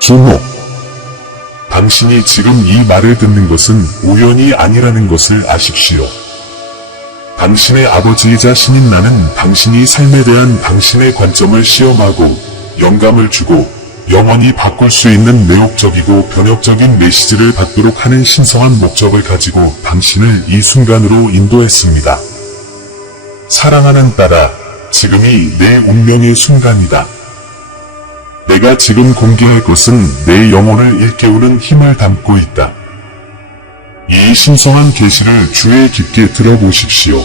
주목. 당신이 지금 이 말을 듣는 것은 우연이 아니라는 것을 아십시오. 당신의 아버지이자 신인 나는 당신이 삶에 대한 당신의 관점을 시험하고 영감을 주고 영원히 바꿀 수 있는 매혹적이고 변혁적인 메시지를 받도록 하는 신성한 목적을 가지고 당신을 이 순간으로 인도했습니다. 사랑하는 딸아, 지금이 내 운명의 순간이다. 내가 지금 공개할 것은 내 영혼을 일깨우는 힘을 담고 있다. 이 신성한 계시를 주의 깊게 들어보십시오.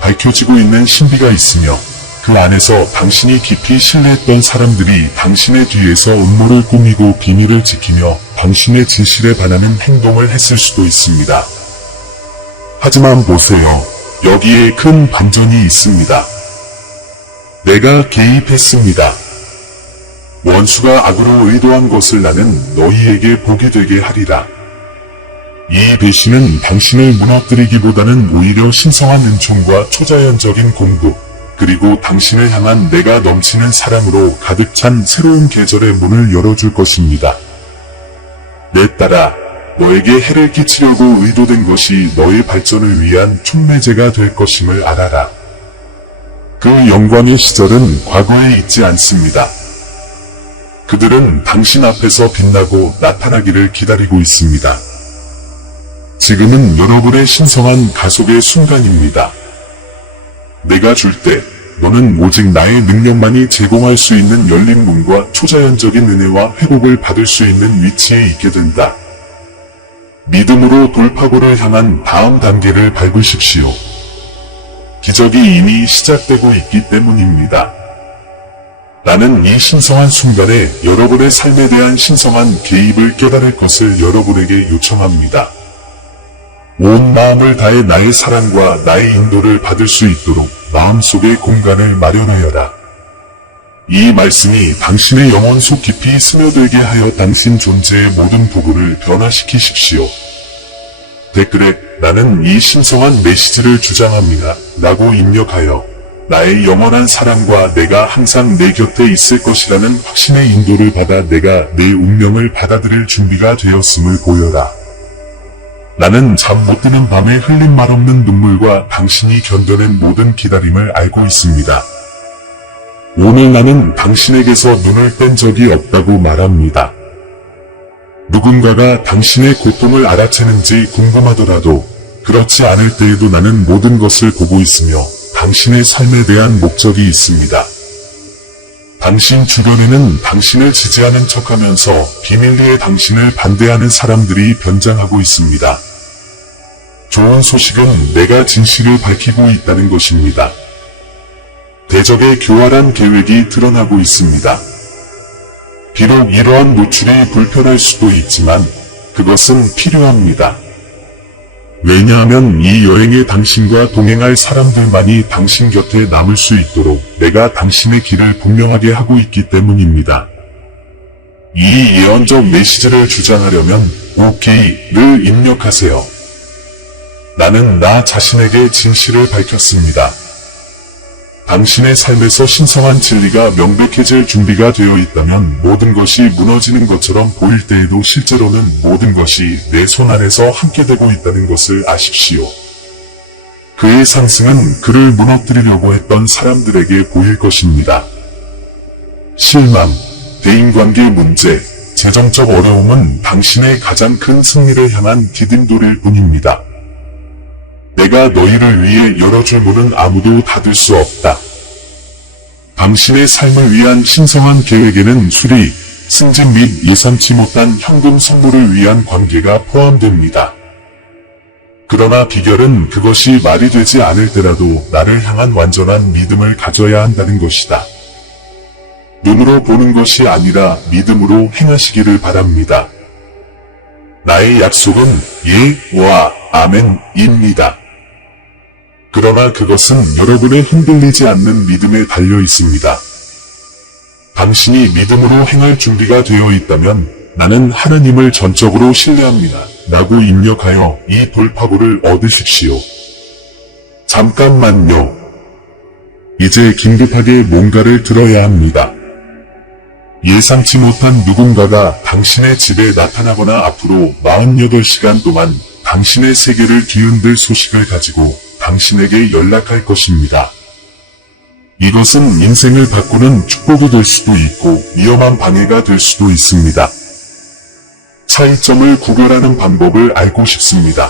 밝혀지고 있는 신비가 있으며 그 안에서 당신이 깊이 신뢰했던 사람들이 당신의 뒤에서 음모를 꾸미고 비밀을 지키며 당신의 진실에 반하는 행동을 했을 수도 있습니다. 하지만 보세요. 여기에 큰 반전이 있습니다. 내가 개입했습니다. 원수가 악으로 의도한 것을 나는 너희에게 복이 되게 하리라. 이 배신은 당신을 무너뜨리기보다는 오히려 신성한 은총과 초자연적인 공급, 그리고 당신을 향한 내가 넘치는 사랑으로 가득 찬 새로운 계절의 문을 열어줄 것입니다. 내 딸아, 너에게 해를 끼치려고 의도된 것이 너의 발전을 위한 촉매제가 될 것임을 알아라. 그 영광의 시절은 과거에 있지 않습니다. 그들은 당신 앞에서 빛나고 나타나기를 기다리고 있습니다. 지금은 여러분의 신성한 가속의 순간입니다. 내가 줄 때 너는 오직 나의 능력만이 제공할 수 있는 열린 문과 초자연적인 은혜와 회복을 받을 수 있는 위치에 있게 된다. 믿음으로 돌파구를 향한 다음 단계를 밟으십시오. 기적이 이미 시작되고 있기 때문입니다. 나는 이 신성한 순간에 여러분의 삶에 대한 신성한 개입을 깨달을 것을 여러분에게 요청합니다. 온 마음을 다해 나의 사랑과 나의 인도를 받을 수 있도록 마음속의 공간을 마련하여라. 이 말씀이 당신의 영혼 속 깊이 스며들게 하여 당신 존재의 모든 부분을 변화시키십시오. 댓글에 나는 이 신성한 메시지를 주장합니다 라고 입력하여 나의 영원한 사랑과 내가 항상 내 곁에 있을 것이라는 확신의 인도를 받아 내가 내 운명을 받아들일 준비가 되었음을 보여라. 나는 잠 못 드는 밤에 흘린 말 없는 눈물과 당신이 견뎌낸 모든 기다림을 알고 있습니다. 오늘 나는 당신에게서 눈을 뺀 적이 없다고 말합니다. 누군가가 당신의 고통을 알아채는지 궁금하더라도 그렇지 않을 때에도 나는 모든 것을 보고 있으며 당신의 삶에 대한 목적이 있습니다. 당신 주변에는 당신을 지지하는 척하면서 비밀리에 당신을 반대하는 사람들이 변장하고 있습니다. 좋은 소식은 내가 진실을 밝히고 있다는 것입니다. 대적의 교활한 계획이 드러나고 있습니다. 비록 이러한 노출이 불편할 수도 있지만 그것은 필요합니다. 왜냐하면 이 여행에 당신과 동행할 사람들만이 당신 곁에 남을 수 있도록 내가 당신의 길을 분명하게 하고 있기 때문입니다. 이 예언적 메시지를 주장하려면 OK를 입력하세요. 나는 나 자신에게 진실을 밝혔습니다. 당신의 삶에서 신성한 진리가 명백해질 준비가 되어 있다면 모든 것이 무너지는 것처럼 보일 때에도 실제로는 모든 것이 내 손 안에서 함께 되고 있다는 것을 아십시오. 그의 상승은 그를 무너뜨리려고 했던 사람들에게 보일 것입니다. 실망, 대인관계 문제, 재정적 어려움은 당신의 가장 큰 승리를 향한 디딤돌일 뿐입니다. 내가 너희를 위해 열어줄 문은 아무도 닫을 수 없다. 당신의 삶을 위한 신성한 계획에는 수리, 승진 및 예상치 못한 현금 선물을 위한 관계가 포함됩니다. 그러나 비결은 그것이 말이 되지 않을 때라도 나를 향한 완전한 믿음을 가져야 한다는 것이다. 눈으로 보는 것이 아니라 믿음으로 행하시기를 바랍니다. 나의 약속은 예와 아멘입니다. 그러나 그것은 여러분의 흔들리지 않는 믿음에 달려 있습니다. 당신이 믿음으로 행할 준비가 되어 있다면 나는 하나님을 전적으로 신뢰합니다. 라고 입력하여 이 돌파구를 얻으십시오. 잠깐만요. 이제 긴급하게 뭔가를 들어야 합니다. 예상치 못한 누군가가 당신의 집에 나타나거나 앞으로 48시간 동안 당신의 세계를 뒤흔들 소식을 가지고 당신에게 연락할 것입니다. 이것은 인생을 바꾸는 축복이 될 수도 있고 위험한 방해가 될 수도 있습니다. 차이점을 구별하는 방법을 알고 싶습니다.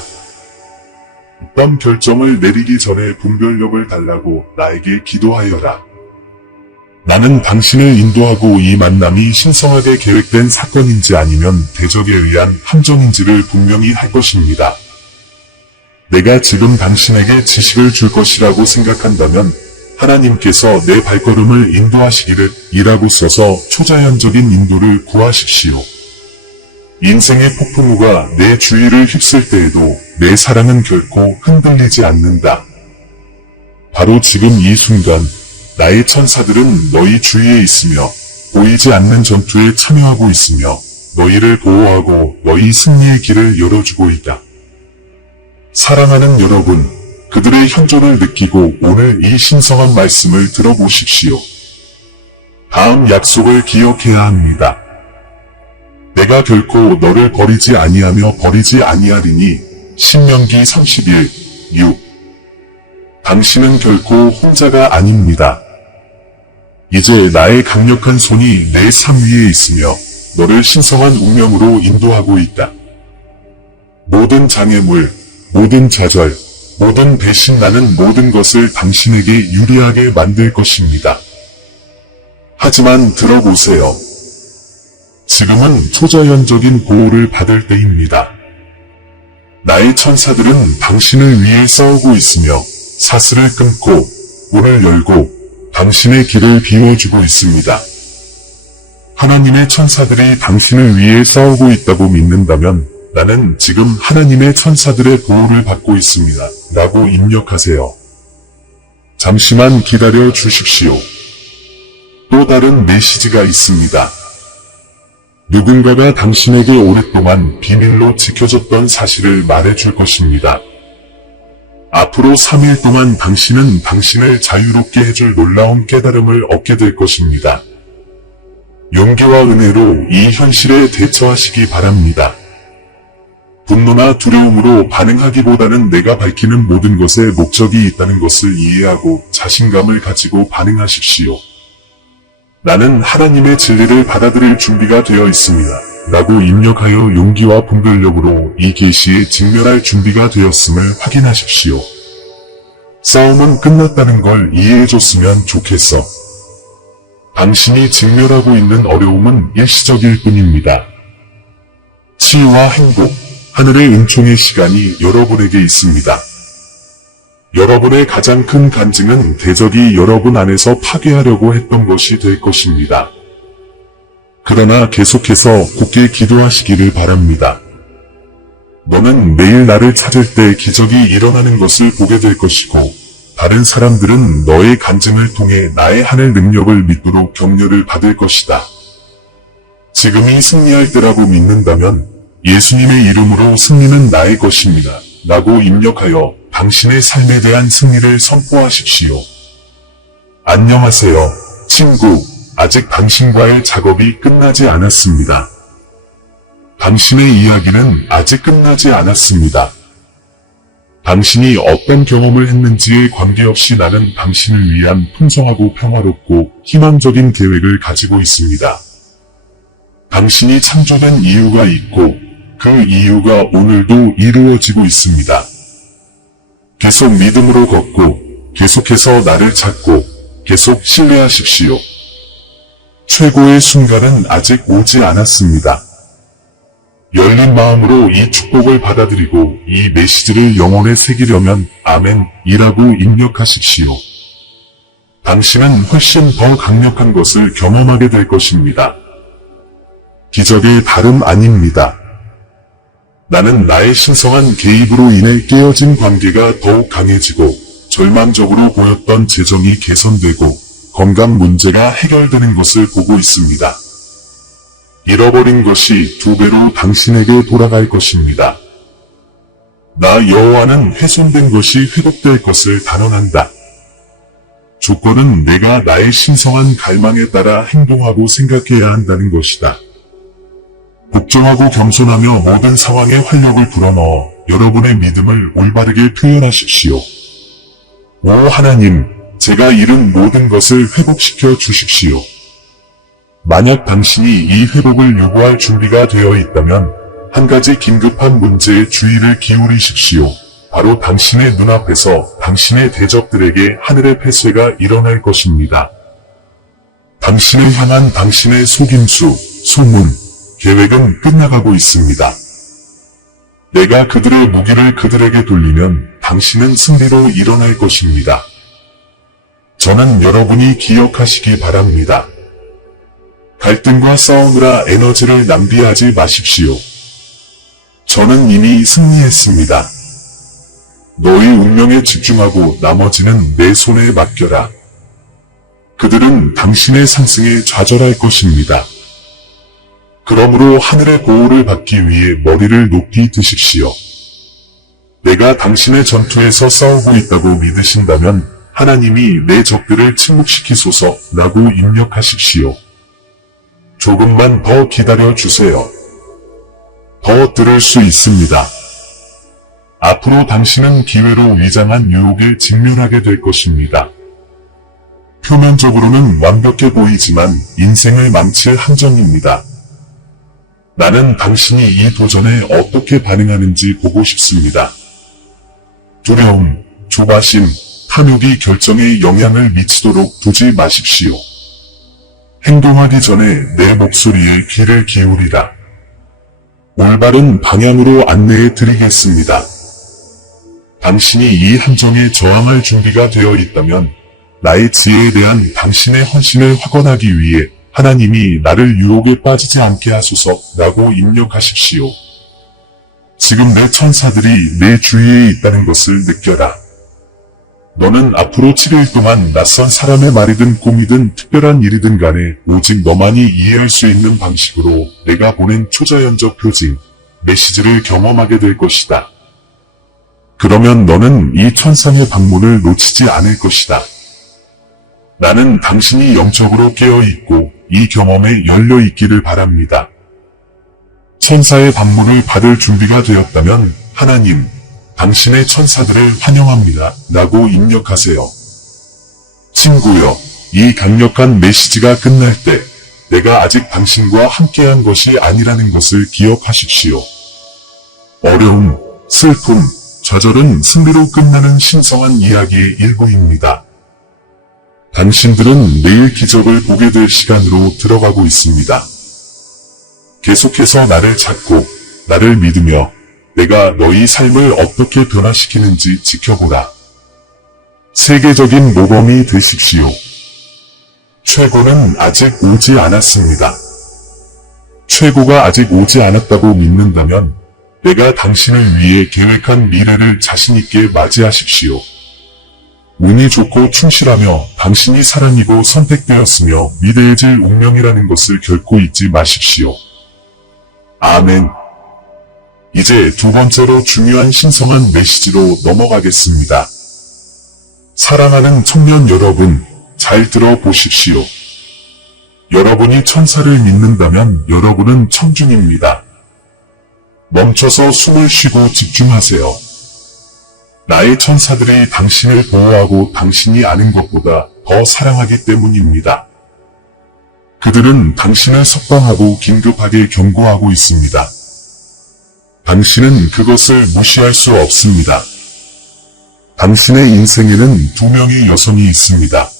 어떤 결정을 내리기 전에 분별력을 달라고 나에게 기도하여라. 나는 당신을 인도하고 이 만남이 신성하게 계획된 사건인지 아니면 대적에 의한 함정인지를 분명히 할 것입니다. 내가 지금 당신에게 지식을 줄 것이라고 생각한다면 하나님께서 내 발걸음을 인도하시기를 이라고 써서 초자연적인 인도를 구하십시오. 인생의 폭풍우가 내 주위를 휩쓸 때에도 내 사랑은 결코 흔들리지 않는다. 바로 지금 이 순간 나의 천사들은 너희 주위에 있으며 보이지 않는 전투에 참여하고 있으며 너희를 보호하고 너희 승리의 길을 열어주고 있다. 사랑하는 여러분, 그들의 현존을 느끼고 오늘 이 신성한 말씀을 들어보십시오. 다음 약속을 기억해야 합니다. 내가 결코 너를 버리지 아니하며 버리지 아니하리니 신명기 31, 6. 당신은 결코 혼자가 아닙니다. 이제 나의 강력한 손이 내 삶 위에 있으며 너를 신성한 운명으로 인도하고 있다. 모든 장애물, 모든 좌절, 모든 배신 나는 모든 것을 당신에게 유리하게 만들 것입니다. 하지만 들어보세요. 지금은 초자연적인 보호를 받을 때입니다. 나의 천사들은 당신을 위해 싸우고 있으며 사슬을 끊고 문을 열고 당신의 길을 비워주고 있습니다. 하나님의 천사들이 당신을 위해 싸우고 있다고 믿는다면 나는 지금 하나님의 천사들의 보호를 받고 있습니다. 라고 입력하세요. 잠시만 기다려 주십시오. 또 다른 메시지가 있습니다. 누군가가 당신에게 오랫동안 비밀로 지켜졌던 사실을 말해줄 것입니다. 앞으로 3일 동안 당신은 당신을 자유롭게 해줄 놀라운 깨달음을 얻게 될 것입니다. 용기와 은혜로 이 현실에 대처하시기 바랍니다. 분노나 두려움으로 반응하기보다는 내가 밝히는 모든 것에 목적이 있다는 것을 이해하고 자신감을 가지고 반응하십시오. 나는 하나님의 진리를 받아들일 준비가 되어 있습니다. 라고 입력하여 용기와 분별력으로 이 계시에 직면할 준비가 되었음을 확인하십시오. 싸움은 끝났다는 걸 이해해줬으면 좋겠어. 당신이 직면하고 있는 어려움은 일시적일 뿐입니다. 치유와 행복, 하늘의 은총의 시간이 여러분에게 있습니다. 여러분의 가장 큰 간증은 대적이 여러분 안에서 파괴하려고 했던 것이 될 것입니다. 그러나 계속해서 굳게 기도하시기를 바랍니다. 너는 매일 나를 찾을 때 기적이 일어나는 것을 보게 될 것이고, 다른 사람들은 너의 간증을 통해 나의 하늘 능력을 믿도록 격려를 받을 것이다. 지금이 승리할 때라고 믿는다면 예수님의 이름으로 승리는 나의 것입니다. 라고 입력하여 당신의 삶에 대한 승리를 선포하십시오. 안녕하세요, 친구. 아직 당신과의 작업이 끝나지 않았습니다. 당신의 이야기는 아직 끝나지 않았습니다. 당신이 어떤 경험을 했는지에 관계없이 나는 당신을 위한 풍성하고 평화롭고 희망적인 계획을 가지고 있습니다. 당신이 창조된 이유가 있고 그 이유가 오늘도 이루어지고 있습니다. 계속 믿음으로 걷고 계속해서 나를 찾고 계속 신뢰하십시오. 최고의 순간은 아직 오지 않았습니다. 열린 마음으로 이 축복을 받아들이고 이 메시지를 영혼에 새기려면 아멘이라고 입력하십시오. 당신은 훨씬 더 강력한 것을 경험하게 될 것입니다. 기적의 다름 아닙니다. 나는 나의 신성한 개입으로 인해 깨어진 관계가 더욱 강해지고 절망적으로 보였던 재정이 개선되고 건강 문제가 해결되는 것을 보고 있습니다. 잃어버린 것이 2배로 당신에게 돌아갈 것입니다. 나 여호와는 훼손된 것이 회복될 것을 단언한다. 조건은 내가 나의 신성한 갈망에 따라 행동하고 생각해야 한다는 것이다. 복종하고 겸손하며 모든 상황에 활력을 불어넣어 여러분의 믿음을 올바르게 표현하십시오. 오 하나님, 제가 잃은 모든 것을 회복시켜 주십시오. 만약 당신이 이 회복을 요구할 준비가 되어 있다면 한 가지 긴급한 문제에 주의를 기울이십시오. 바로 당신의 눈앞에서 당신의 대적들에게 하늘의 폐쇄가 일어날 것입니다. 당신을 향한 당신의 속임수, 소문, 계획은 끝나가고 있습니다. 내가 그들의 무기를 그들에게 돌리면 당신은 승리로 일어날 것입니다. 저는 여러분이 기억하시기 바랍니다. 갈등과 싸우느라 에너지를 낭비하지 마십시오. 저는 이미 승리했습니다. 너의 운명에 집중하고 나머지는 내 손에 맡겨라. 그들은 당신의 상승에 좌절할 것입니다. 그러므로 하늘의 보호를 받기 위해 머리를 높이 드십시오. 내가 당신의 전투에서 싸우고 있다고 믿으신다면 하나님이 내 적들을 침묵시키소서라고 입력하십시오. 조금만 더 기다려 주세요. 더 들을 수 있습니다. 앞으로 당신은 기회로 위장한 유혹에 직면하게 될 것입니다. 표면적으로는 완벽해 보이지만 인생을 망칠 함정입니다. 나는 당신이 이 도전에 어떻게 반응하는지 보고 싶습니다. 두려움, 조바심, 탐욕이 결정에 영향을 미치도록 두지 마십시오. 행동하기 전에 내 목소리에 귀를 기울이라. 올바른 방향으로 안내해 드리겠습니다. 당신이 이 함정에 저항할 준비가 되어 있다면 나의 지혜에 대한 당신의 헌신을 확언하기 위해 하나님이 나를 유혹에 빠지지 않게 하소서라고 입력하십시오. 지금 내 천사들이 내 주위에 있다는 것을 느껴라. 너는 앞으로 7일 동안 낯선 사람의 말이든 꿈이든 특별한 일이든 간에 오직 너만이 이해할 수 있는 방식으로 내가 보낸 초자연적 표징, 메시지를 경험하게 될 것이다. 그러면 너는 이 천상의 방문을 놓치지 않을 것이다. 나는 당신이 영적으로 깨어있고 이 경험에 열려있기를 바랍니다. 천사의 방문을 받을 준비가 되었다면 하나님, 당신의 천사들을 환영합니다. 라고 입력하세요. 친구여, 이 강력한 메시지가 끝날 때 내가 아직 당신과 함께한 것이 아니라는 것을 기억하십시오. 어려움, 슬픔, 좌절은 승리로 끝나는 신성한 이야기의 일부입니다. 당신들은 내일 기적을 보게 될 시간으로 들어가고 있습니다. 계속해서 나를 찾고 나를 믿으며 내가 너희 삶을 어떻게 변화시키는지 지켜보라. 세계적인 모범이 되십시오. 최고는 아직 오지 않았습니다. 최고가 아직 오지 않았다고 믿는다면 내가 당신을 위해 계획한 미래를 자신있게 맞이하십시오. 운이 좋고 충실하며 당신이 사랑이고 선택되었으며 미래의 운명이라는 것을 결코 잊지 마십시오. 아멘. 이제 두 번째로 중요한 신성한 메시지로 넘어가겠습니다. 사랑하는 청년 여러분, 잘 들어보십시오. 여러분이 천사를 믿는다면 여러분은 청중입니다. 멈춰서 숨을 쉬고 집중하세요. 나의 천사들이 당신을 보호하고 당신이 아는 것보다 더 사랑하기 때문입니다. 그들은 당신을 석방하고 긴급하게 경고하고 있습니다. 당신은 그것을 무시할 수 없습니다. 당신의 인생에는 두 명의 여성이 있습니다.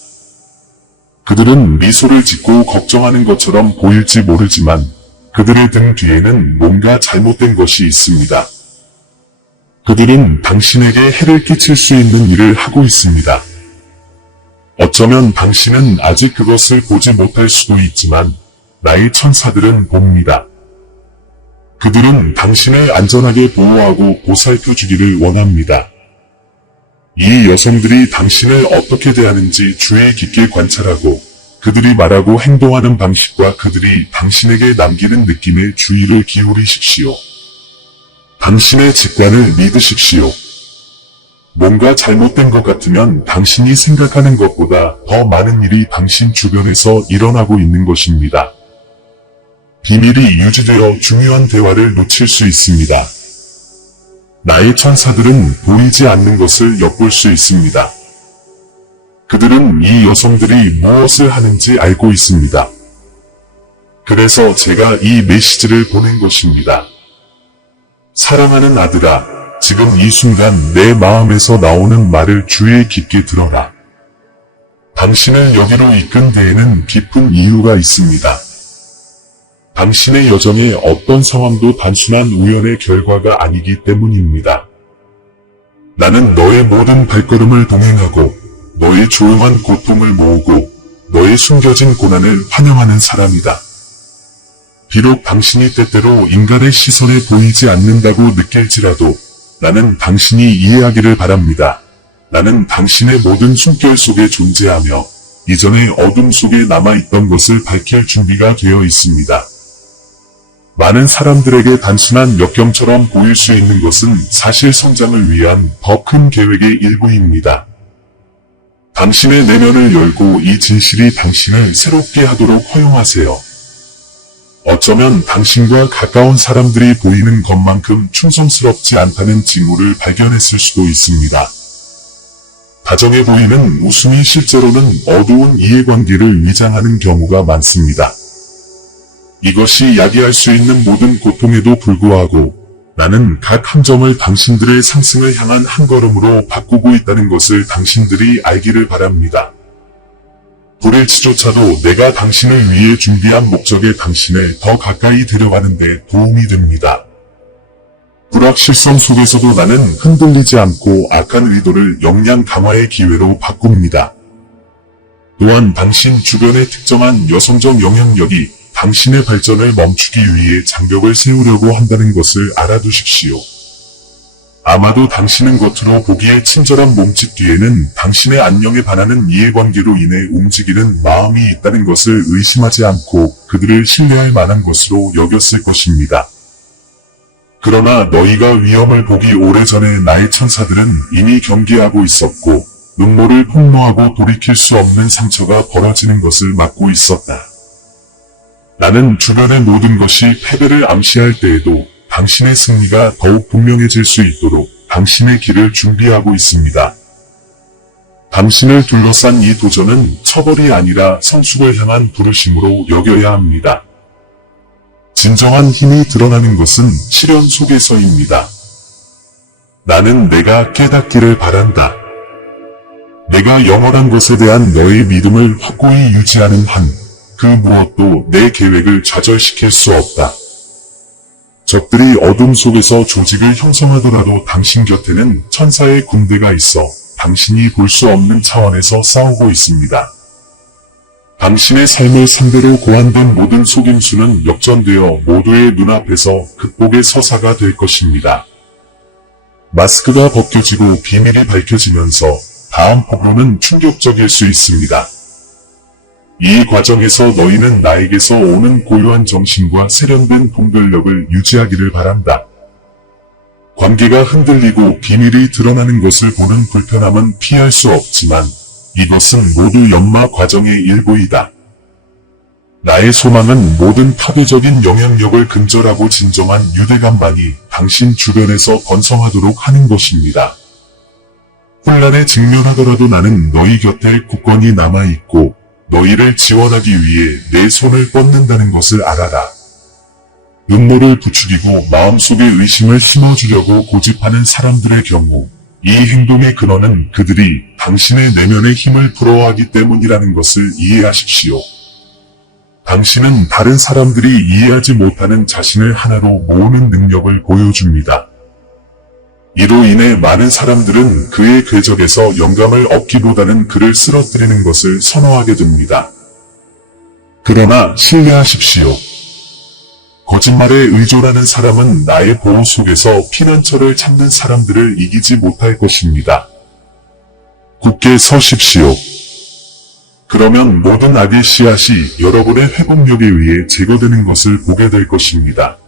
그들은 미소를 짓고 걱정하는 것처럼 보일지 모르지만 그들의 등 뒤에는 뭔가 잘못된 것이 있습니다. 그들은 당신에게 해를 끼칠 수 있는 일을 하고 있습니다. 어쩌면 당신은 아직 그것을 보지 못할 수도 있지만 나의 천사들은 봅니다. 그들은 당신을 안전하게 보호하고 보살펴 주기를 원합니다. 이 여성들이 당신을 어떻게 대하는지 주의 깊게 관찰하고 그들이 말하고 행동하는 방식과 그들이 당신에게 남기는 느낌에 주의를 기울이십시오. 당신의 직관을 믿으십시오. 뭔가 잘못된 것 같으면 당신이 생각하는 것보다 더 많은 일이 당신 주변에서 일어나고 있는 것입니다. 비밀이 유지되어 중요한 대화를 놓칠 수 있습니다. 나의 천사들은 보이지 않는 것을 엿볼 수 있습니다. 그들은 이 여성들이 무엇을 하는지 알고 있습니다. 그래서 제가 이 메시지를 보낸 것입니다. 사랑하는 아들아, 지금 이 순간 내 마음에서 나오는 말을 주의 깊게 들어라. 당신을 여기로 이끈 데에는 깊은 이유가 있습니다. 당신의 여정에 어떤 상황도 단순한 우연의 결과가 아니기 때문입니다. 나는 너의 모든 발걸음을 동행하고 너의 조용한 고통을 모으고 너의 숨겨진 고난을 환영하는 사람이다. 비록 당신이 때때로 인간의 시선에 보이지 않는다고 느낄지라도 나는 당신이 이해하기를 바랍니다. 나는 당신의 모든 숨결 속에 존재하며 이전의 어둠 속에 남아있던 것을 밝힐 준비가 되어 있습니다. 많은 사람들에게 단순한 역경처럼 보일 수 있는 것은 사실 성장을 위한 더 큰 계획의 일부입니다. 당신의 내면을 열고 이 진실이 당신을 새롭게 하도록 허용하세요. 어쩌면 당신과 가까운 사람들이 보이는 것만큼 충성스럽지 않다는 징후를 발견했을 수도 있습니다. 다정해 보이는 웃음이 실제로는 어두운 이해관계를 위장하는 경우가 많습니다. 이것이 야기할 수 있는 모든 고통에도 불구하고 나는 각 한 점을 당신들의 상승을 향한 한 걸음으로 바꾸고 있다는 것을 당신들이 알기를 바랍니다. 불일치조차도 내가 당신을 위해 준비한 목적에 당신을 더 가까이 데려가는 데 도움이 됩니다. 불확실성 속에서도 나는 흔들리지 않고 악한 의도를 역량 강화의 기회로 바꿉니다. 또한 당신 주변의 특정한 여성적 영향력이 당신의 발전을 멈추기 위해 장벽을 세우려고 한다는 것을 알아두십시오. 아마도 당신은 겉으로 보기에 친절한 몸짓 뒤에는 당신의 안녕에 반하는 이해관계로 인해 움직이는 마음이 있다는 것을 의심하지 않고 그들을 신뢰할 만한 것으로 여겼을 것입니다. 그러나 너희가 위험을 보기 오래전에 나의 천사들은 이미 경계하고 있었고 눈물을 폭로하고 돌이킬 수 없는 상처가 벌어지는 것을 막고 있었다. 나는 주변의 모든 것이 패배를 암시할 때에도 당신의 승리가 더욱 분명해질 수 있도록 당신의 길을 준비하고 있습니다. 당신을 둘러싼 이 도전은 처벌이 아니라 성숙을 향한 부르심으로 여겨야 합니다. 진정한 힘이 드러나는 것은 시련 속에서입니다. 나는 내가 깨닫기를 바란다. 내가 영원한 것에 대한 너의 믿음을 확고히 유지하는 한, 그 무엇도 내 계획을 좌절시킬 수 없다. 적들이 어둠 속에서 조직을 형성하더라도 당신 곁에는 천사의 군대가 있어 당신이 볼 수 없는 차원에서 싸우고 있습니다. 당신의 삶을 상대로 고안된 모든 속임수는 역전되어 모두의 눈앞에서 극복의 서사가 될 것입니다. 마스크가 벗겨지고 비밀이 밝혀지면서 다음 폭로는 충격적일 수 있습니다. 이 과정에서 너희는 나에게서 오는 고요한 정신과 세련된 분별력을 유지하기를 바란다. 관계가 흔들리고 비밀이 드러나는 것을 보는 불편함은 피할 수 없지만 이것은 모두 연마 과정의 일부이다. 나의 소망은 모든 파괴적인 영향력을 근절하고 진정한 유대감만이 당신 주변에서 번성하도록 하는 것입니다. 혼란에 직면하더라도 나는 너희 곁에 굳건히 남아있고 너희를 지원하기 위해 내 손을 뻗는다는 것을 알아라. 음모를 부추기고 마음속에 의심을 심어주려고 고집하는 사람들의 경우 이 행동의 근원은 그들이 당신의 내면의 힘을 부러워하기 때문이라는 것을 이해하십시오. 당신은 다른 사람들이 이해하지 못하는 자신을 하나로 모으는 능력을 보여줍니다. 이로 인해 많은 사람들은 그의 궤적에서 영감을 얻기보다는 그를 쓰러뜨리는 것을 선호하게 됩니다. 그러나 신뢰하십시오. 거짓말에 의존하는 사람은 나의 보호 속에서 피난처를 찾는 사람들을 이기지 못할 것입니다. 굳게 서십시오. 그러면 모든 악의 씨앗이 여러분의 회복력에 의해 제거되는 것을 보게 될 것입니다.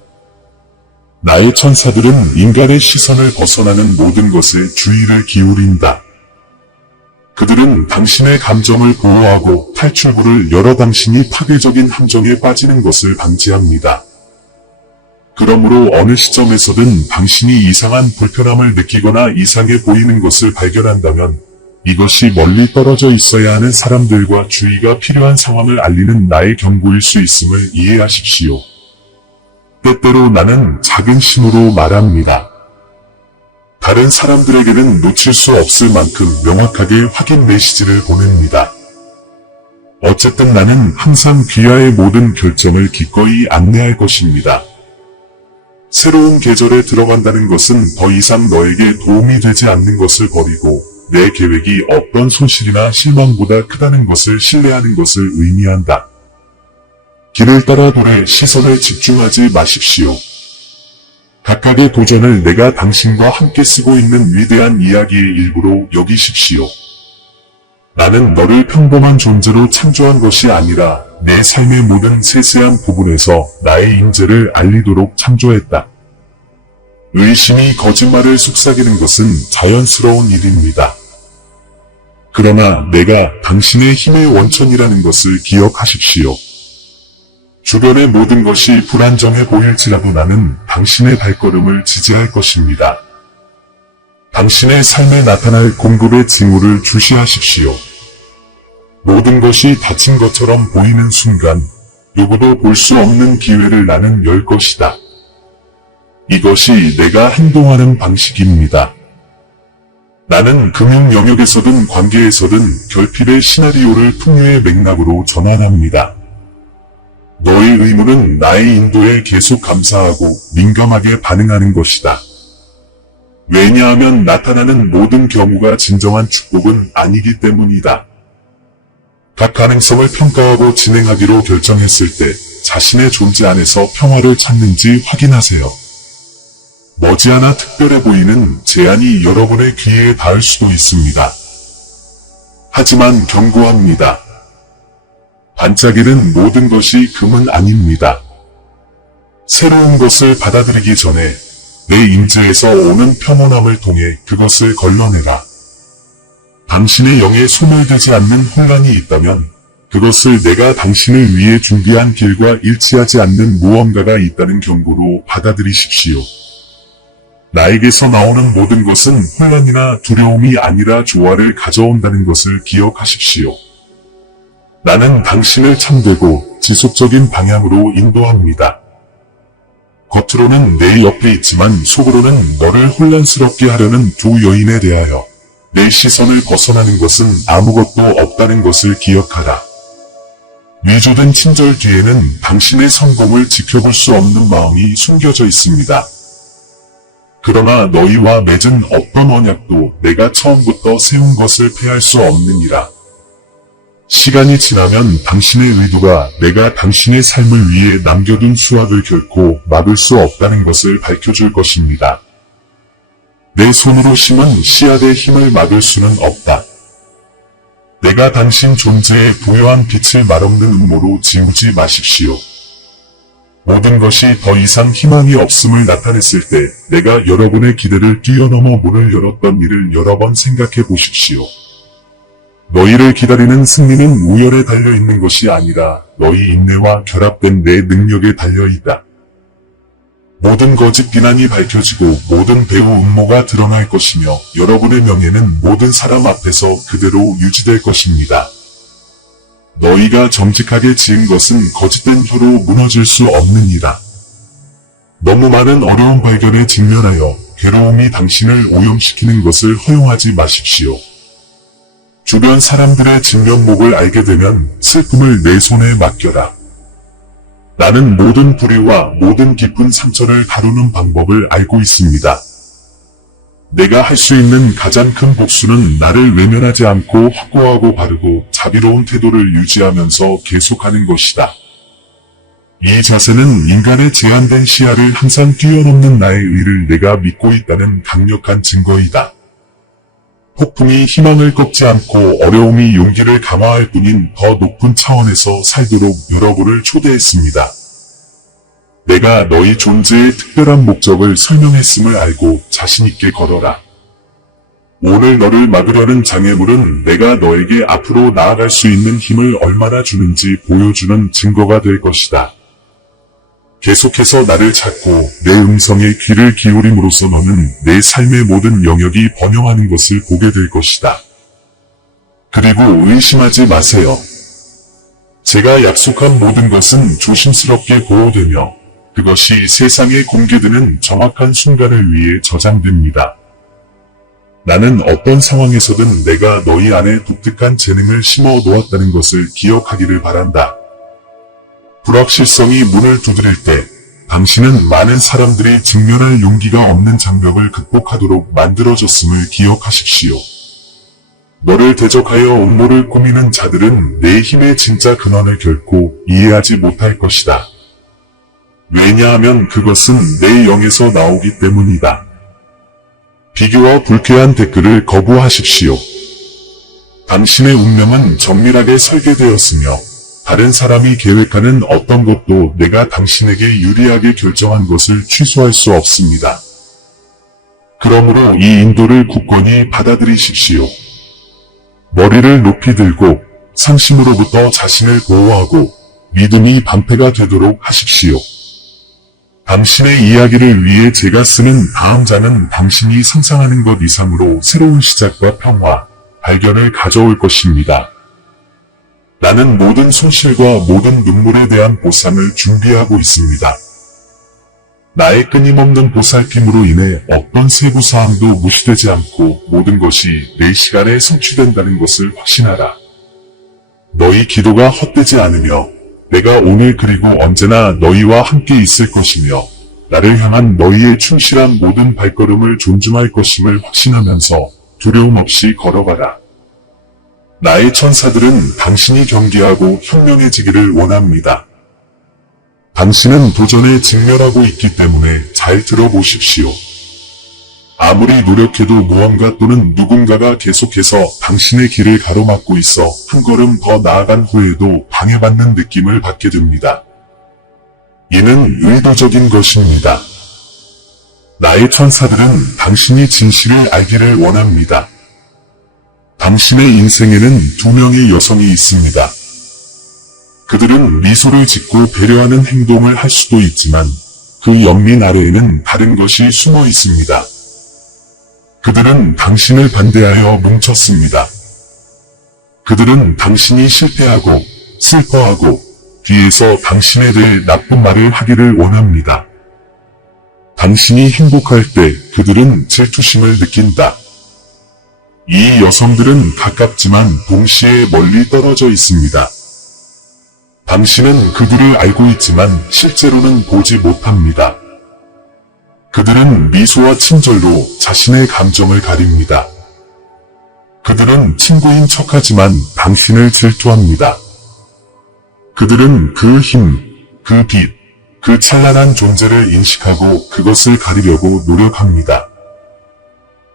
나의 천사들은 인간의 시선을 벗어나는 모든 것에 주의를 기울인다. 그들은 당신의 감정을 보호하고 탈출구를 열어 당신이 파괴적인 함정에 빠지는 것을 방지합니다. 그러므로 어느 시점에서든 당신이 이상한 불편함을 느끼거나 이상해 보이는 것을 발견한다면 이것이 멀리 떨어져 있어야 하는 사람들과 주의가 필요한 상황을 알리는 나의 경고일 수 있음을 이해하십시오. 때때로 나는 작은 신호로 말합니다. 다른 사람들에게는 놓칠 수 없을 만큼 명확하게 확인 메시지를 보냅니다. 어쨌든 나는 항상 귀하의 모든 결정을 기꺼이 안내할 것입니다. 새로운 계절에 들어간다는 것은 더 이상 너에게 도움이 되지 않는 것을 버리고 내 계획이 어떤 손실이나 실망보다 크다는 것을 신뢰하는 것을 의미한다. 길을 따라 돌에 시선을 집중하지 마십시오. 각각의 도전을 내가 당신과 함께 쓰고 있는 위대한 이야기의 일부로 여기십시오. 나는 너를 평범한 존재로 창조한 것이 아니라 내 삶의 모든 세세한 부분에서 나의 임재를 알리도록 창조했다. 의심이 거짓말을 속삭이는 것은 자연스러운 일입니다. 그러나 내가 당신의 힘의 원천이라는 것을 기억하십시오. 주변의 모든 것이 불안정해 보일지라도 나는 당신의 발걸음을 지지할 것입니다. 당신의 삶에 나타날 공급의 징후를 주시하십시오. 모든 것이 닫힌 것처럼 보이는 순간 누구도 볼 수 없는 기회를 나는 열 것이다. 이것이 내가 행동하는 방식입니다. 나는 금융 영역에서든 관계에서든 결핍의 시나리오를 풍요의 맥락으로 전환합니다. 너의 의무는 나의 인도에 계속 감사하고 민감하게 반응하는 것이다. 왜냐하면 나타나는 모든 경우가 진정한 축복은 아니기 때문이다. 각 가능성을 평가하고 진행하기로 결정했을 때 자신의 존재 안에서 평화를 찾는지 확인하세요. 머지않아 특별해 보이는 제안이 여러분의 귀에 닿을 수도 있습니다. 하지만 경고합니다. 반짝이는 모든 것이 금은 아닙니다. 새로운 것을 받아들이기 전에 내 임재에서 오는 평온함을 통해 그것을 걸러내라. 당신의 영에 소멸되지 않는 혼란이 있다면 그것을 내가 당신을 위해 준비한 길과 일치하지 않는 무언가가 있다는 경고로 받아들이십시오. 나에게서 나오는 모든 것은 혼란이나 두려움이 아니라 조화를 가져온다는 것을 기억하십시오. 나는 당신을 참되고 지속적인 방향으로 인도합니다. 겉으로는 내 옆에 있지만 속으로는 너를 혼란스럽게 하려는 두 여인에 대하여 내 시선을 벗어나는 것은 아무것도 없다는 것을 기억하라. 위조된 친절 뒤에는 당신의 성공을 지켜볼 수 없는 마음이 숨겨져 있습니다. 그러나 너희와 맺은 어떤 언약도 내가 처음부터 세운 것을 패할 수 없느니라. 시간이 지나면 당신의 의도가 내가 당신의 삶을 위해 남겨둔 수확을 결코 막을 수 없다는 것을 밝혀줄 것입니다. 내 손으로 심은 씨앗의 힘을 막을 수는 없다. 내가 당신 존재에 부여한 빛을 말없는 음모로 지우지 마십시오. 모든 것이 더 이상 희망이 없음을 나타냈을 때 내가 여러분의 기대를 뛰어넘어 문을 열었던 일을 여러 번 생각해 보십시오. 너희를 기다리는 승리는 우열에 달려있는 것이 아니라 너희 인내와 결합된 내 능력에 달려있다. 모든 거짓 비난이 밝혀지고 모든 배후 음모가 드러날 것이며 여러분의 명예는 모든 사람 앞에서 그대로 유지될 것입니다. 너희가 정직하게 지은 것은 거짓된 혀로 무너질 수 없느니라. 너무 많은 어려운 발견에 직면하여 괴로움이 당신을 오염시키는 것을 허용하지 마십시오. 주변 사람들의 진면목을 알게 되면 슬픔을 내 손에 맡겨라. 나는 모든 불의와 모든 깊은 상처를 다루는 방법을 알고 있습니다. 내가 할 수 있는 가장 큰 복수는 나를 외면하지 않고 확고하고 바르고 자비로운 태도를 유지하면서 계속하는 것이다. 이 자세는 인간의 제한된 시야를 항상 뛰어넘는 나의 의를 내가 믿고 있다는 강력한 증거이다. 폭풍이 희망을 꺾지 않고 어려움이 용기를 강화할 뿐인 더 높은 차원에서 살도록 여러분을 초대했습니다. 내가 너희 존재의 특별한 목적을 설명했음을 알고 자신있게 걸어라. 오늘 너를 막으려는 장애물은 내가 너에게 앞으로 나아갈 수 있는 힘을 얼마나 주는지 보여주는 증거가 될 것이다. 계속해서 나를 찾고 내 음성에 귀를 기울임으로써 너는 내 삶의 모든 영역이 번영하는 것을 보게 될 것이다. 그리고 의심하지 마세요. 제가 약속한 모든 것은 조심스럽게 보호되며 그것이 세상에 공개되는 정확한 순간을 위해 저장됩니다. 나는 어떤 상황에서든 내가 너희 안에 독특한 재능을 심어 놓았다는 것을 기억하기를 바란다. 불확실성이 문을 두드릴 때 당신은 많은 사람들이 직면할 용기가 없는 장벽을 극복하도록 만들어졌음을 기억하십시오. 너를 대적하여 음모를 꾸미는 자들은 내 힘의 진짜 근원을 결코 이해하지 못할 것이다. 왜냐하면 그것은 내 영에서 나오기 때문이다. 비교와 불쾌한 댓글을 거부하십시오. 당신의 운명은 정밀하게 설계되었으며 다른 사람이 계획하는 어떤 것도 내가 당신에게 유리하게 결정한 것을 취소할 수 없습니다. 그러므로 이 인도를 굳건히 받아들이십시오. 머리를 높이 들고 상심으로부터 자신을 보호하고 믿음이 방패가 되도록 하십시오. 당신의 이야기를 위해 제가 쓰는 다음 자는 당신이 상상하는 것 이상으로 새로운 시작과 평화, 발견을 가져올 것입니다. 나는 모든 손실과 모든 눈물에 대한 보상을 준비하고 있습니다. 나의 끊임없는 보살핌으로 인해 어떤 세부사항도 무시되지 않고 모든 것이 내 시간에 성취된다는 것을 확신하라. 너희 기도가 헛되지 않으며 내가 오늘 그리고 언제나 너희와 함께 있을 것이며 나를 향한 너희의 충실한 모든 발걸음을 존중할 것임을 확신하면서 두려움 없이 걸어가라. 나의 천사들은 당신이 경계하고 현명해지기를 원합니다. 당신은 도전에 직면하고 있기 때문에 잘 들어보십시오. 아무리 노력해도 무언가 또는 누군가가 계속해서 당신의 길을 가로막고 있어 한 걸음 더 나아간 후에도 방해받는 느낌을 받게 됩니다. 이는 의도적인 것입니다. 나의 천사들은 당신이 진실을 알기를 원합니다. 당신의 인생에는 2명의 여성이 있습니다. 그들은 미소를 짓고 배려하는 행동을 할 수도 있지만 그 연민 아래에는 다른 것이 숨어 있습니다. 그들은 당신을 반대하여 뭉쳤습니다. 그들은 당신이 실패하고 슬퍼하고 뒤에서 당신에 대해 나쁜 말을 하기를 원합니다. 당신이 행복할 때 그들은 질투심을 느낀다. 이 여성들은 가깝지만 동시에 멀리 떨어져 있습니다. 당신은 그들을 알고 있지만 실제로는 보지 못합니다. 그들은 미소와 친절로 자신의 감정을 가립니다. 그들은 친구인 척하지만 당신을 질투합니다. 그들은 그 힘, 그 빛, 그 찬란한 존재를 인식하고 그것을 가리려고 노력합니다.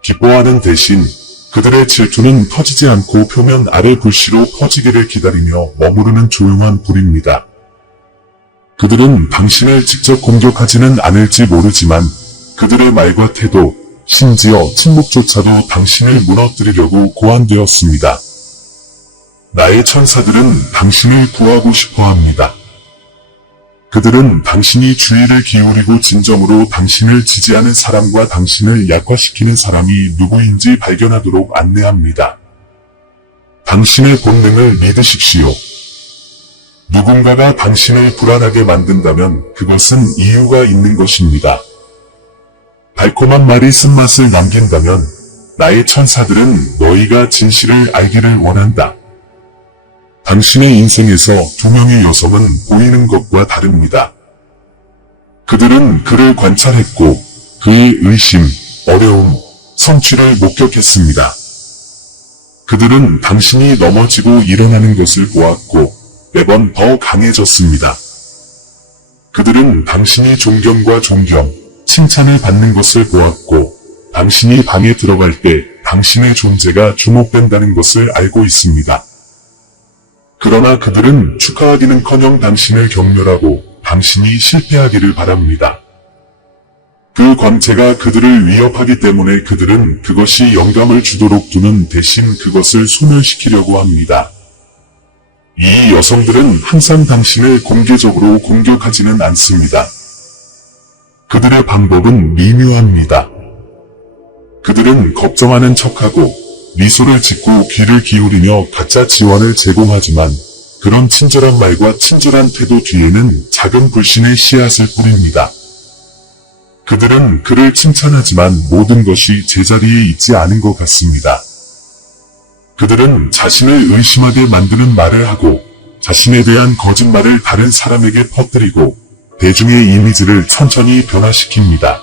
기뻐하는 대신 그들의 질투는 터지지 않고 표면 아래 불씨로 퍼지기를 기다리며 머무르는 조용한 불입니다. 그들은 당신을 직접 공격하지는 않을지 모르지만 그들의 말과 태도, 심지어 침묵조차도 당신을 무너뜨리려고 고안되었습니다. 나의 천사들은 당신을 구하고 싶어 합니다. 그들은 당신이 주의를 기울이고 진정으로 당신을 지지하는 사람과 당신을 약화시키는 사람이 누구인지 발견하도록 안내합니다. 당신의 본능을 믿으십시오. 누군가가 당신을 불안하게 만든다면 그것은 이유가 있는 것입니다. 달콤한 말이 쓴맛을 남긴다면 나의 천사들은 너희가 진실을 알기를 원한다. 당신의 인생에서 2명의 여성은 보이는 것과 다릅니다. 그들은 그를 관찰했고 그의 의심, 어려움, 성취를 목격했습니다. 그들은 당신이 넘어지고 일어나는 것을 보았고 매번 더 강해졌습니다. 그들은 당신이 존경과 존경, 칭찬을 받는 것을 보았고 당신이 방에 들어갈 때 당신의 존재가 주목된다는 것을 알고 있습니다. 그러나 그들은 축하하기는커녕 당신을 경멸하고 당신이 실패하기를 바랍니다. 그 광채가 그들을 위협하기 때문에 그들은 그것이 영감을 주도록 두는 대신 그것을 소멸시키려고 합니다. 이 여성들은 항상 당신을 공개적으로 공격하지는 않습니다. 그들의 방법은 미묘합니다. 그들은 걱정하는 척하고 미소를 짓고 귀를 기울이며 가짜 지원을 제공하지만 그런 친절한 말과 친절한 태도 뒤에는 작은 불신의 씨앗을 뿌립니다. 그들은 그를 칭찬하지만 모든 것이 제자리에 있지 않은 것 같습니다. 그들은 자신을 의심하게 만드는 말을 하고 자신에 대한 거짓말을 다른 사람에게 퍼뜨리고 대중의 이미지를 천천히 변화시킵니다.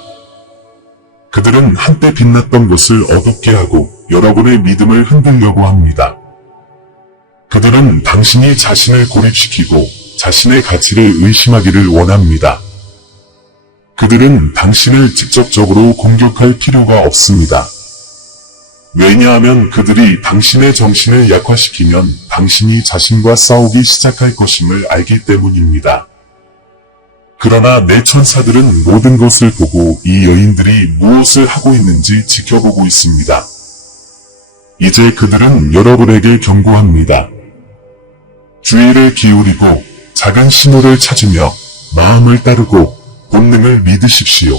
그들은 한때 빛났던 것을 어둡게 하고 여러분의 믿음을 흔들려고 합니다. 그들은 당신이 자신을 고립시키고 자신의 가치를 의심하기를 원합니다. 그들은 당신을 직접적으로 공격할 필요가 없습니다. 왜냐하면 그들이 당신의 정신을 약화시키면 당신이 자신과 싸우기 시작할 것임을 알기 때문입니다. 그러나 내 천사들은 모든 것을 보고 이 여인들이 무엇을 하고 있는지 지켜보고 있습니다. 이제 그들은 여러분에게 경고합니다. 주의를 기울이고 작은 신호를 찾으며 마음을 따르고 본능을 믿으십시오.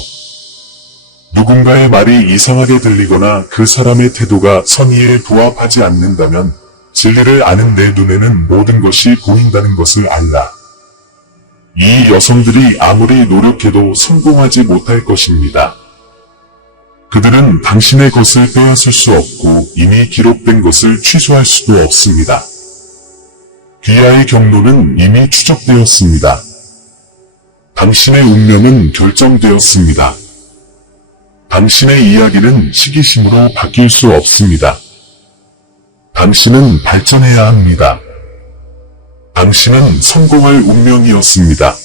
누군가의 말이 이상하게 들리거나 그 사람의 태도가 선의에 부합하지 않는다면 진리를 아는 내 눈에는 모든 것이 보인다는 것을 알라. 이 여성들이 아무리 노력해도 성공하지 못할 것입니다. 그들은 당신의 것을 빼앗을 수 없고 이미 기록된 것을 취소할 수도 없습니다. 귀하의 경로는 이미 추적되었습니다. 당신의 운명은 결정되었습니다. 당신의 이야기는 시기심으로 바뀔 수 없습니다. 당신은 발전해야 합니다. 당신은 성공할 운명이었습니다.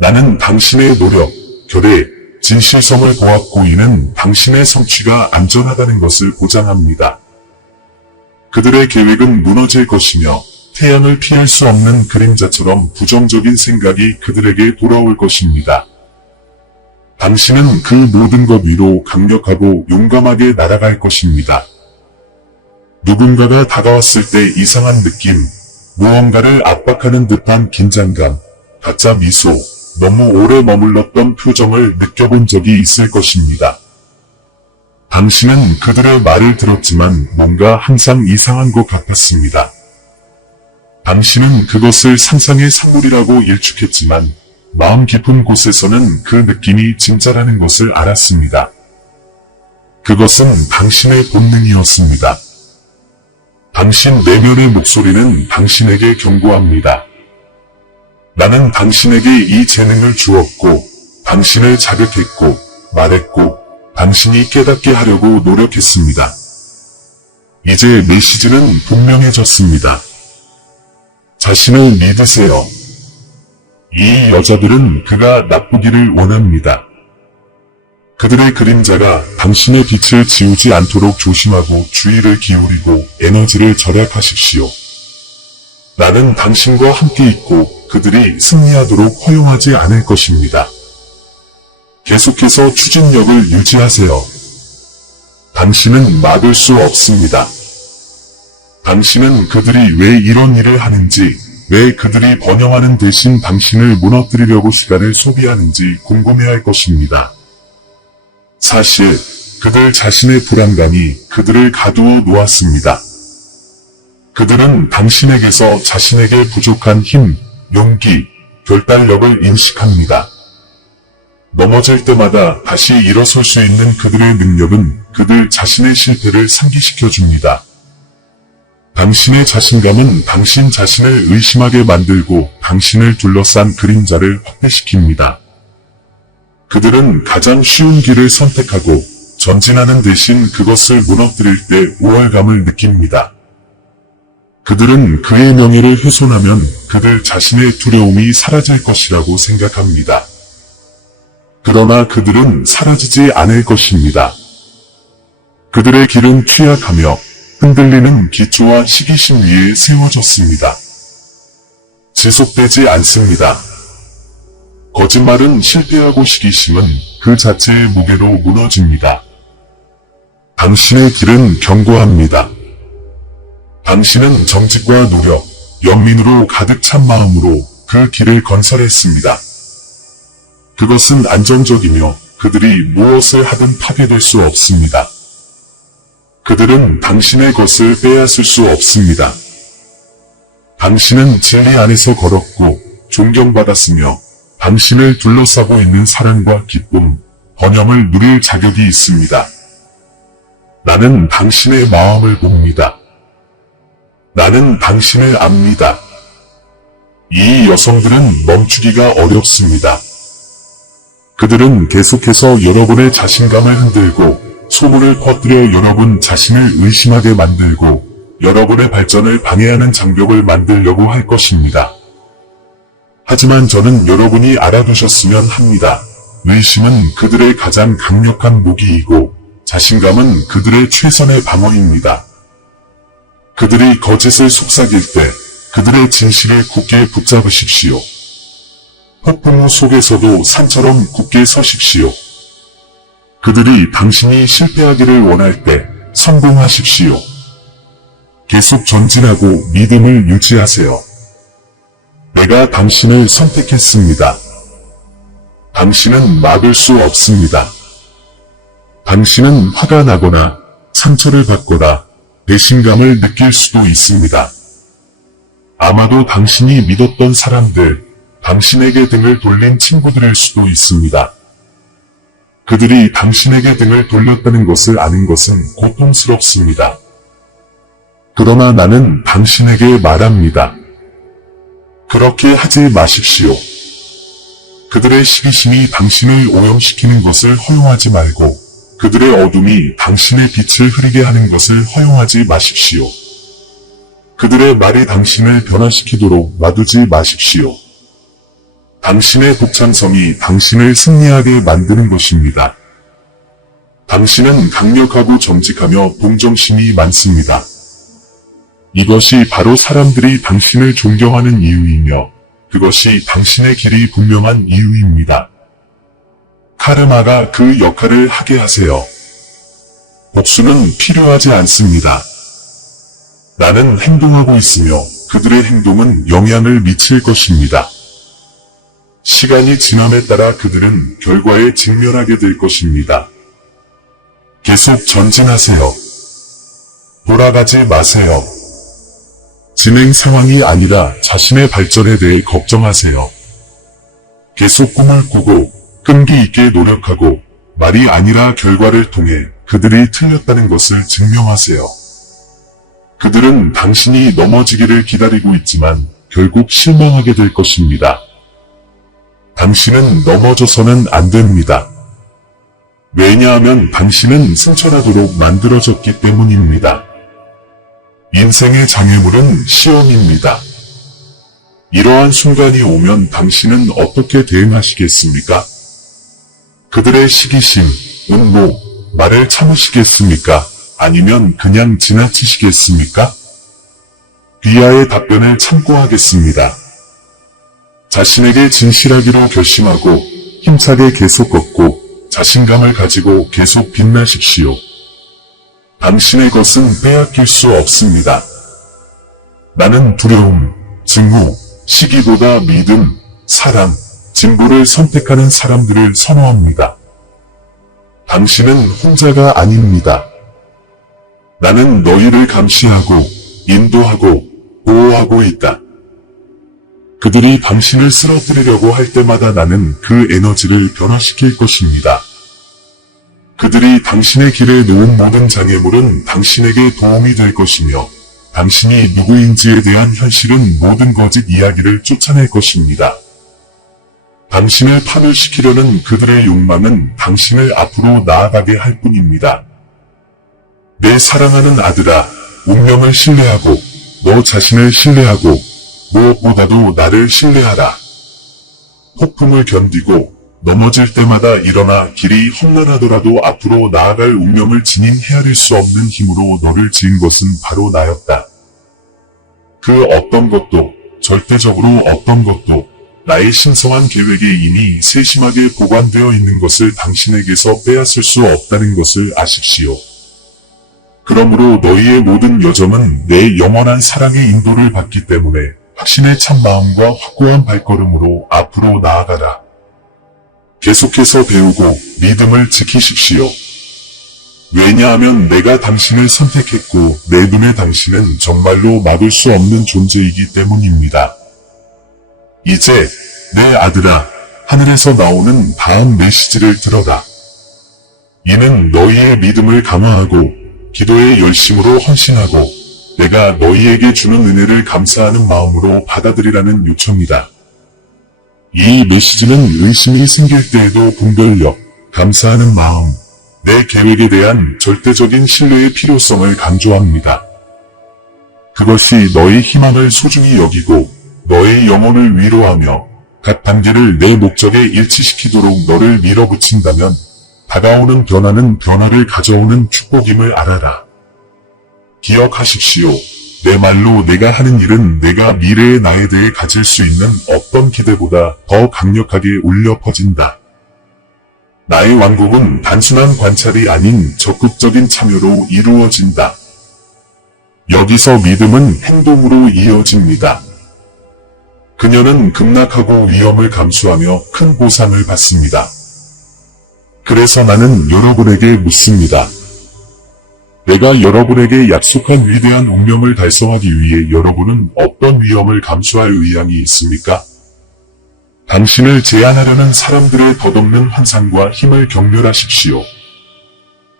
나는 당신의 노력, 결의, 진실성을 보았고 이는 당신의 성취가 안전하다는 것을 보장합니다. 그들의 계획은 무너질 것이며 태양을 피할 수 없는 그림자처럼 부정적인 생각이 그들에게 돌아올 것입니다. 당신은 그 모든 것 위로 강력하고 용감하게 날아갈 것입니다. 누군가가 다가왔을 때 이상한 느낌, 무언가를 압박하는 듯한 긴장감, 가짜 미소, 너무 오래 머물렀던 표정을 느껴본 적이 있을 것입니다. 당신은 그들의 말을 들었지만 뭔가 항상 이상한 것 같았습니다. 당신은 그것을 상상의 산물이라고 일축했지만 마음 깊은 곳에서는 그 느낌이 진짜라는 것을 알았습니다. 그것은 당신의 본능이었습니다. 당신 내면의 목소리는 당신에게 경고합니다. 나는 당신에게 이 재능을 주었고, 당신을 자극했고, 말했고, 당신이 깨닫게 하려고 노력했습니다. 이제 메시지는 분명해졌습니다. 자신을 믿으세요. 이 여자들은 그가 나쁘기를 원합니다. 그들의 그림자가 당신의 빛을 지우지 않도록 조심하고 주의를 기울이고 에너지를 절약하십시오. 나는 당신과 함께 있고 그들이 승리하도록 허용하지 않을 것입니다. 계속해서 추진력을 유지하세요. 당신은 막을 수 없습니다. 당신은 그들이 왜 이런 일을 하는지, 왜 그들이 번영하는 대신 당신을 무너뜨리려고 시간을 소비하는지 궁금해할 것입니다. 사실 그들 자신의 불안감이 그들을 가두어 놓았습니다. 그들은 당신에게서 자신에게 부족한 힘, 용기, 결단력을 인식합니다. 넘어질 때마다 다시 일어설 수 있는 그들의 능력은 그들 자신의 실패를 상기시켜줍니다. 당신의 자신감은 당신 자신을 의심하게 만들고 당신을 둘러싼 그림자를 확대시킵니다. 그들은 가장 쉬운 길을 선택하고 전진하는 대신 그것을 무너뜨릴 때 우월감을 느낍니다. 그들은 그의 명예를 훼손하면 그들 자신의 두려움이 사라질 것이라고 생각합니다. 그러나 그들은 사라지지 않을 것입니다. 그들의 길은 취약하며 흔들리는 기초와 시기심 위에 세워졌습니다. 지속되지 않습니다. 거짓말은 실패하고 시기심은 그 자체의 무게로 무너집니다. 당신의 길은 견고합니다. 당신은 정직과 노력, 연민으로 가득 찬 마음으로 그 길을 건설했습니다. 그것은 안정적이며 그들이 무엇을 하든 파괴될 수 없습니다. 그들은 당신의 것을 빼앗을 수 없습니다. 당신은 진리 안에서 걸었고 존경받았으며 당신을 둘러싸고 있는 사랑과 기쁨, 번영을 누릴 자격이 있습니다. 나는 당신의 마음을 봅니다. 나는 당신을 압니다. 이 여성들은 멈추기가 어렵습니다. 그들은 계속해서 여러분의 자신감을 흔들고 소문을 퍼뜨려 여러분 자신을 의심하게 만들고 여러분의 발전을 방해하는 장벽을 만들려고 할 것입니다. 하지만 저는 여러분이 알아두셨으면 합니다. 의심은 그들의 가장 강력한 무기이고 자신감은 그들의 최선의 방어입니다. 그들이 거짓을 속삭일 때 그들의 진실을 굳게 붙잡으십시오. 폭풍우 속에서도 산처럼 굳게 서십시오. 그들이 당신이 실패하기를 원할 때 성공하십시오. 계속 전진하고 믿음을 유지하세요. 내가 당신을 선택했습니다. 당신은 막을 수 없습니다. 당신은 화가 나거나 상처를 받거나 배신감을 느낄 수도 있습니다. 아마도 당신이 믿었던 사람들, 당신에게 등을 돌린 친구들일 수도 있습니다. 그들이 당신에게 등을 돌렸다는 것을 아는 것은 고통스럽습니다. 그러나 나는 당신에게 말합니다. 그렇게 하지 마십시오. 그들의 시기심이 당신을 오염시키는 것을 허용하지 말고 그들의 어둠이 당신의 빛을 흐리게 하는 것을 허용하지 마십시오. 그들의 말이 당신을 변화시키도록 놔두지 마십시오. 당신의 독창성이 당신을 승리하게 만드는 것입니다. 당신은 강력하고 정직하며 동정심이 많습니다. 이것이 바로 사람들이 당신을 존경하는 이유이며 그것이 당신의 길이 분명한 이유입니다. 카르마가 그 역할을 하게 하세요. 복수는 필요하지 않습니다. 나는 행동하고 있으며 그들의 행동은 영향을 미칠 것입니다. 시간이 지남에 따라 그들은 결과에 직면하게 될 것입니다. 계속 전진하세요. 돌아가지 마세요. 진행 상황이 아니라 자신의 발전에 대해 걱정하세요. 계속 꿈을 꾸고 끈기 있게 노력하고 말이 아니라 결과를 통해 그들이 틀렸다는 것을 증명하세요. 그들은 당신이 넘어지기를 기다리고 있지만 결국 실망하게 될 것입니다. 당신은 넘어져서는 안 됩니다. 왜냐하면 당신은 승천하도록 만들어졌기 때문입니다. 인생의 장애물은 시험입니다. 이러한 순간이 오면 당신은 어떻게 대응하시겠습니까? 그들의 시기심, 음모, 말을 참으시겠습니까? 아니면 그냥 지나치시겠습니까? 비하의 답변을 참고 하겠습니다. 자신에게 진실하기로 결심하고 힘차게 계속 걷고 자신감을 가지고 계속 빛나십시오. 당신의 것은 빼앗길 수 없습니다. 나는 두려움, 증오, 시기보다 믿음, 사랑, 진보를 선택하는 사람들을 선호합니다. 당신은 혼자가 아닙니다. 나는 너희를 감시하고 인도하고 보호하고 있다. 그들이 당신을 쓰러뜨리려고 할 때마다 나는 그 에너지를 변화시킬 것입니다. 그들이 당신의 길에 놓은 모든 장애물은 당신에게 도움이 될 것이며 당신이 누구인지에 대한 현실은 모든 거짓 이야기를 쫓아낼 것입니다. 당신을 파멸시키려는 그들의 욕망은 당신을 앞으로 나아가게 할 뿐입니다. 내 사랑하는 아들아, 운명을 신뢰하고 너 자신을 신뢰하고 무엇보다도 나를 신뢰하라. 폭풍을 견디고 넘어질 때마다 일어나 길이 험난하더라도 앞으로 나아갈 운명을 지닌 헤아릴 수 없는 힘으로 너를 지은 것은 바로 나였다. 그 어떤 것도, 절대적으로 어떤 것도 나의 신성한 계획에 이미 세심하게 보관되어 있는 것을 당신에게서 빼앗을 수 없다는 것을 아십시오. 그러므로 너희의 모든 여정은 내 영원한 사랑의 인도를 받기 때문에 확신의 참 마음과 확고한 발걸음으로 앞으로 나아가라. 계속해서 배우고 믿음을 지키십시오. 왜냐하면 내가 당신을 선택했고 내 눈에 당신은 정말로 막을 수 없는 존재이기 때문입니다. 이제 내 아들아, 하늘에서 나오는 다음 메시지를 들어라. 이는 너희의 믿음을 강화하고 기도의 열심으로 헌신하고 내가 너희에게 주는 은혜를 감사하는 마음으로 받아들이라는 요청이다. 이 메시지는 의심이 생길 때에도 분별력, 감사하는 마음, 내 계획에 대한 절대적인 신뢰의 필요성을 강조합니다. 그것이 너의 희망을 소중히 여기고 너의 영혼을 위로하며 각 단계를 내 목적에 일치시키도록 너를 밀어붙인다면 다가오는 변화는 변화를 가져오는 축복임을 알아라. 기억하십시오. 내 말로 내가 하는 일은 내가 미래의 나에 대해 가질 수 있는 어떤 기대보다 더 강력하게 울려 퍼진다. 나의 왕국은 단순한 관찰이 아닌 적극적인 참여로 이루어진다. 여기서 믿음은 행동으로 이어집니다. 그녀는 급락하고 위험을 감수하며 큰 보상을 받습니다. 그래서 나는 여러분에게 묻습니다. 내가 여러분에게 약속한 위대한 운명을 달성하기 위해 여러분은 어떤 위험을 감수할 의향이 있습니까? 당신을 제한하려는 사람들의 덧없는 환상과 힘을 경멸하십시오.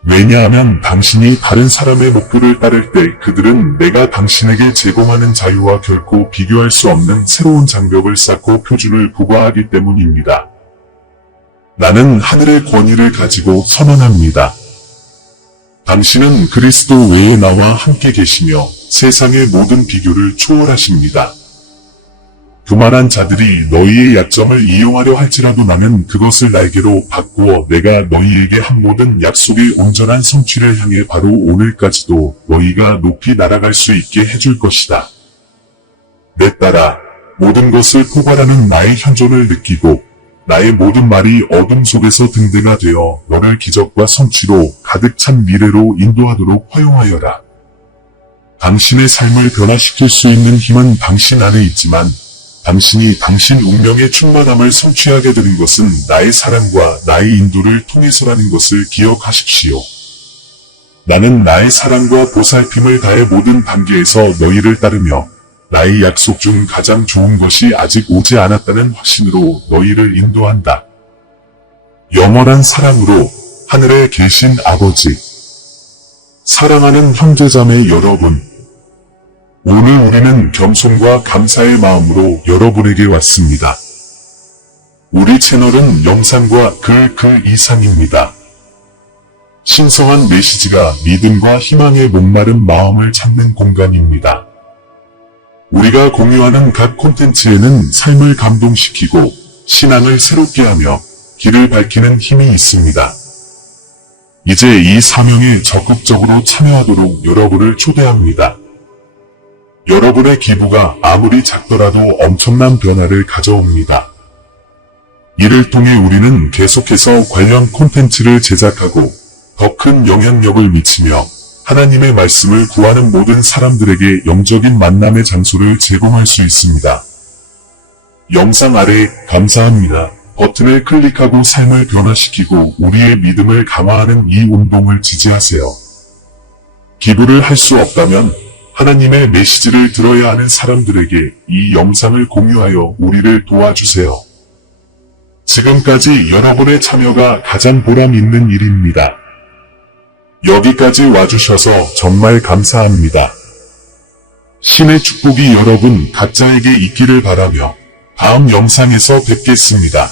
왜냐하면 당신이 다른 사람의 목표를 따를 때 그들은 내가 당신에게 제공하는 자유와 결코 비교할 수 없는 새로운 장벽을 쌓고 표준을 부과하기 때문입니다. 나는 하늘의 권위를 가지고 선언합니다. 당신은 그리스도 외에 나와 함께 계시며 세상의 모든 비교를 초월하십니다. 교만한 자들이 너희의 약점을 이용하려 할지라도 나는 그것을 날개로 바꾸어 내가 너희에게 한 모든 약속의 온전한 성취를 향해 바로 오늘까지도 너희가 높이 날아갈 수 있게 해줄 것이다. 내 딸아, 모든 것을 포괄하는 나의 현존을 느끼고 나의 모든 말이 어둠 속에서 등대가 되어 너를 기적과 성취로 가득 찬 미래로 인도하도록 허용하여라. 당신의 삶을 변화시킬 수 있는 힘은 당신 안에 있지만 당신이 당신 운명의 충만함을 성취하게 되는 것은 나의 사랑과 나의 인도를 통해서라는 것을 기억하십시오. 나는 나의 사랑과 보살핌을 다해 모든 단계에서 너희를 따르며 나의 약속 중 가장 좋은 것이 아직 오지 않았다는 확신으로 너희를 인도한다. 영원한 사랑으로 하늘에 계신 아버지, 사랑하는 형제자매 여러분, 오늘 우리는 겸손과 감사의 마음으로 여러분에게 왔습니다. 우리 채널은 영상과 그 이상입니다. 신성한 메시지가 믿음과 희망의 목마른 마음을 찾는 공간입니다. 우리가 공유하는 각 콘텐츠에는 삶을 감동시키고 신앙을 새롭게 하며 길을 밝히는 힘이 있습니다. 이제 이 사명에 적극적으로 참여하도록 여러분을 초대합니다. 여러분의 기부가 아무리 작더라도 엄청난 변화를 가져옵니다. 이를 통해 우리는 계속해서 관련 콘텐츠를 제작하고 더 큰 영향력을 미치며 하나님의 말씀을 구하는 모든 사람들에게 영적인 만남의 장소를 제공할 수 있습니다. 영상 아래 감사합니다 버튼을 클릭하고 삶을 변화시키고 우리의 믿음을 강화하는 이 운동을 지지하세요. 기부를 할 수 없다면 하나님의 메시지를 들어야 하는 사람들에게 이 영상을 공유하여 우리를 도와주세요. 지금까지 여러분의 참여가 가장 보람 있는 일입니다. 여기까지 와주셔서 정말 감사합니다. 신의 축복이 여러분 각자에게 있기를 바라며 다음 영상에서 뵙겠습니다.